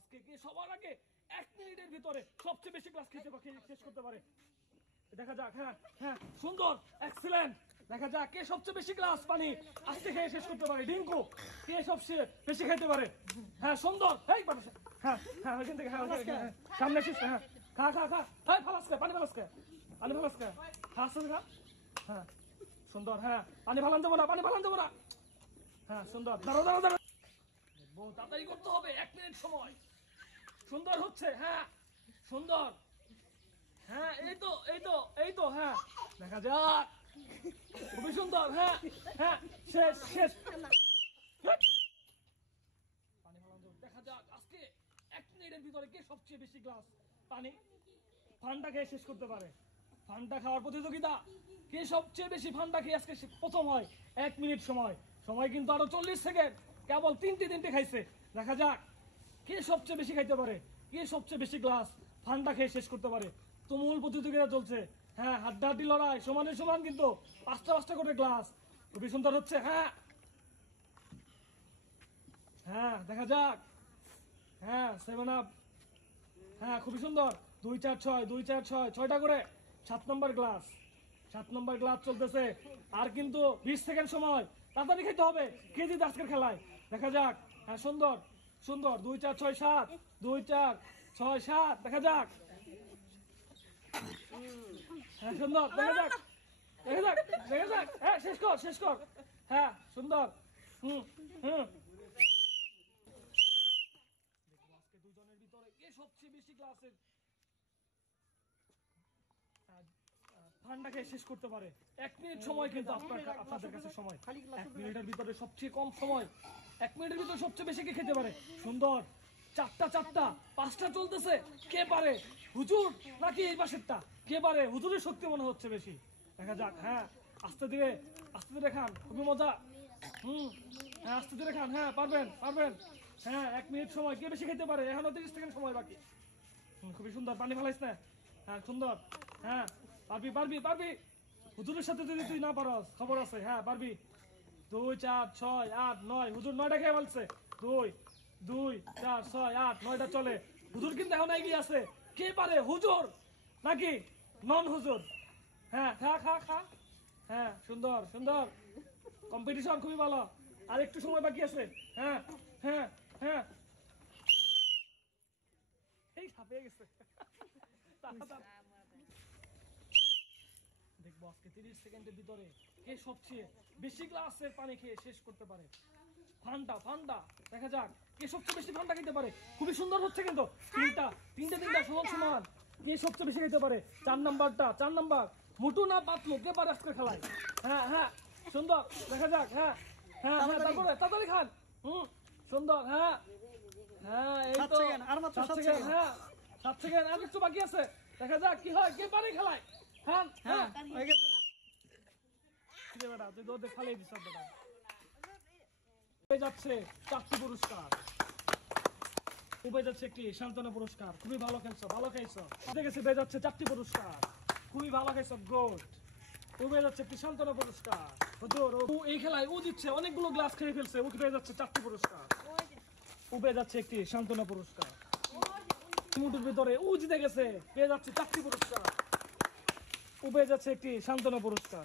আজকে কি সবার আগে 1 মিনিটের ভিতরে সবচেয়ে বেশি গ্লাস খেতে শেষ করতে পারে? দেখা যাক। হ্যাঁ হ্যাঁ, সুন্দর, এক্সেলেন্ট। দেখা যাক কে সবচেয়ে বেশি গ্লাস পানি আজকে খেয়ে শেষ করতে পারে। ডিঙ্কু কে সবচেয়ে বেশি খেতে পারে? হ্যাঁ সুন্দর। এই পানি, হ্যাঁ হ্যাঁ ওইখান থেকে, হ্যাঁ সামনে আসিস। হ্যাঁ খা খা খা, এই ফালাসকে পানি, ফালাসকে পানি, ফালাসকে খাস খা। হ্যাঁ সুন্দর। হ্যাঁ পানি ফালান যাবো না, পানি ফালান যাবো না। হ্যাঁ সুন্দর। দাঁড়াও দাঁড়াও দাঁড়াও, বহু তাড়াতাড়ি করতে হবে, 1 মিনিট সময়। সুন্দর হচ্ছে। হ্যাঁ সুন্দর। হ্যাঁ এই তো এই তো এই তো। হ্যাঁ দেখা যাক, খুবই সুন্দর। হ্যাঁ হ্যাঁ শেষ শেষ। পানি ফালান যাবো। দেখা যাক আজকে 1 মিনিটের ভিতরে কে সবচেয়ে বেশি গ্লাস পানি ফান্ডা খেয়ে শেষ করতে পারে। ফান্ডা খাওয়ার প্রতিযোগিতা, কে সবচেয়ে বেশি ফান্ডা খেয়ে আজকে প্রথম হয়। 1 মিনিট সময়, সময় কিন্তু আরো 40 সেকেন্ড, কেবল তিনটে খাইছে। দেখা যাক কে সবচেয়ে বেশি খাইতে পারে, কে সবচেয়ে বেশি গ্লাস ফান্ডা খেয়ে শেষ করতে পারে। তুমুল প্রতিযোগিতা চলছে। হ্যাঁ হাড্ডাহাড্ডি লড়াই, সমানে সমান, কিন্তু 5টা করে গ্লাস। খুবই সুন্দর হচ্ছে। হ্যাঁ হ্যাঁ দেখা যাক। হ্যাঁ 7 আপ। হ্যাঁ খুবই সুন্দর। 2 4 6 2 4 6 6টা করে। 7 নম্বর গ্লাস, 7 নম্বর গ্লাস চলতেছে। আর কিন্তু 20 সেকেন্ড সময়, তাড়াতাড়ি খেতে হবে কে জিতে আজকের খেলায়। দেখা যাক। হ্যাঁ সুন্দর সুন্দর। 2 4 6 7 2 4 6 7। দেখা যাক। হ্যাঁ সুন্দর। দেখা যাক দেখা যাক দেখা যাক। হ্যাঁ শেষ কর শেষ কর। হ্যাঁ সুন্দর। হুম হুম। আজকে দুজনের ভিতরে কে সবচেয়ে বেশি গ্লাসের ঠান্ডা খেয়ে শেষ করতে পারে। 1 মিনিট সময় কিন্তু আপনাদের কাছে সময়। 1 মিনিটের ভিতরে সবচেয়ে কম সময়, 1 মিনিটের ভিতরে সবচেয়ে বেশি কে খেতে পারে? সুন্দর। 4টা 5টা চলতেছে। কে পারে? হুজুর নাকি এই পাশেরটা? কে পারে? হুজুরের শক্তি মনে হচ্ছে বেশি। দেখা যাক। হ্যাঁ আস্তে ধীরে খান, খুবই মজা। হ্যাঁ আস্তে ধীরে খান। হ্যাঁ পারবেন পারবেন। হ্যাঁ 1 মিনিট সময়, কে বেশি খেতে পারে? এখনো 30 সেকেন্ড সময় বাকি। খুবই সুন্দর। পানি ফেলাইস না। হ্যাঁ সুন্দর। হ্যাঁ পারবি পারবি পারবি। হুজুরের সাথে যদি তুই না পারস খবর আছে। হ্যাঁ পারবি। 2 4 6 8 9। হুজুর 9টা খেয়ে বলছে। 2 2 4 6 8 9টা চলে। হুজুর কিন্তু এখন এগিয়ে আছে। কে পারে? হুজুর নাকি নন হুজুর? হ্যাঁ খা খা খা। হ্যাঁ সুন্দর সুন্দর। কম্পিটিশন খুবই ভালো। আর একটু সময় বাকি আছে। হ্যাঁ হ্যাঁ হ্যাঁ। এই ছাপিয়ে গেছে। দেখবো আজকে 30 সেকেন্ডের ভিতরে কে সবচেয়ে বেশি গ্লাসের পানি খেয়ে শেষ করতে পারে। ফান্ডা দেখা যাক কে সবচেয়ে বেশি ফান্ডা খেতে পারে। খুবই সুন্দর হচ্ছে কিন্তু। তিনটা সমান। কে সবচেয়ে বেশি খেতে পারে? 4 নাম্বার মুটু না পাতলু, কে পারে আজকে খেলায়? হ্যাঁ হ্যাঁ সুন্দর। দেখা যাক। হ্যাঁ হ্যাঁ হ্যাঁ তারপরে তাড়াতাড়ি খান। সুন্দর। হ্যাঁ হ্যাঁ এই তো 7 সেকেন্ড। হ্যাঁ 7 সেকেন্ড, আর একটু বাকি আছে। দেখা যাক কি হয়, কে পারে খেলায়। হ্যাঁ হ্যাঁ হয়ে গেছে। বেটা তুই দৌড়ে খালিয়ে দিস বেটা। যাচ্ছে 4টি পুরস্কার, যাচ্ছে একটি সান্ত্বনা পুরস্কার। খুবই ভালো খেলছো, ভালো খাইছো। দেখেছি যাচ্ছে 4টি পুরস্কার। খুবই ভালো খাইছো, গুড। যাচ্ছে একটি সান্ত্বনা পুরস্কার। হুজুর এই খেলায় ও দিচ্ছে, অনেকগুলো গ্লাস খেয়ে ফেলছে, ও পেয়ে যাচ্ছে 4টি পুরস্কার। পেয়ে যাচ্ছে একটি সান্ত্বনা পুরস্কার। মুঠোর ভিতরে ও জিতে গেছে, পেয়ে যাচ্ছে 4টি পুরস্কার। পেয়ে যাচ্ছে একটি সান্ত্বনা পুরস্কার।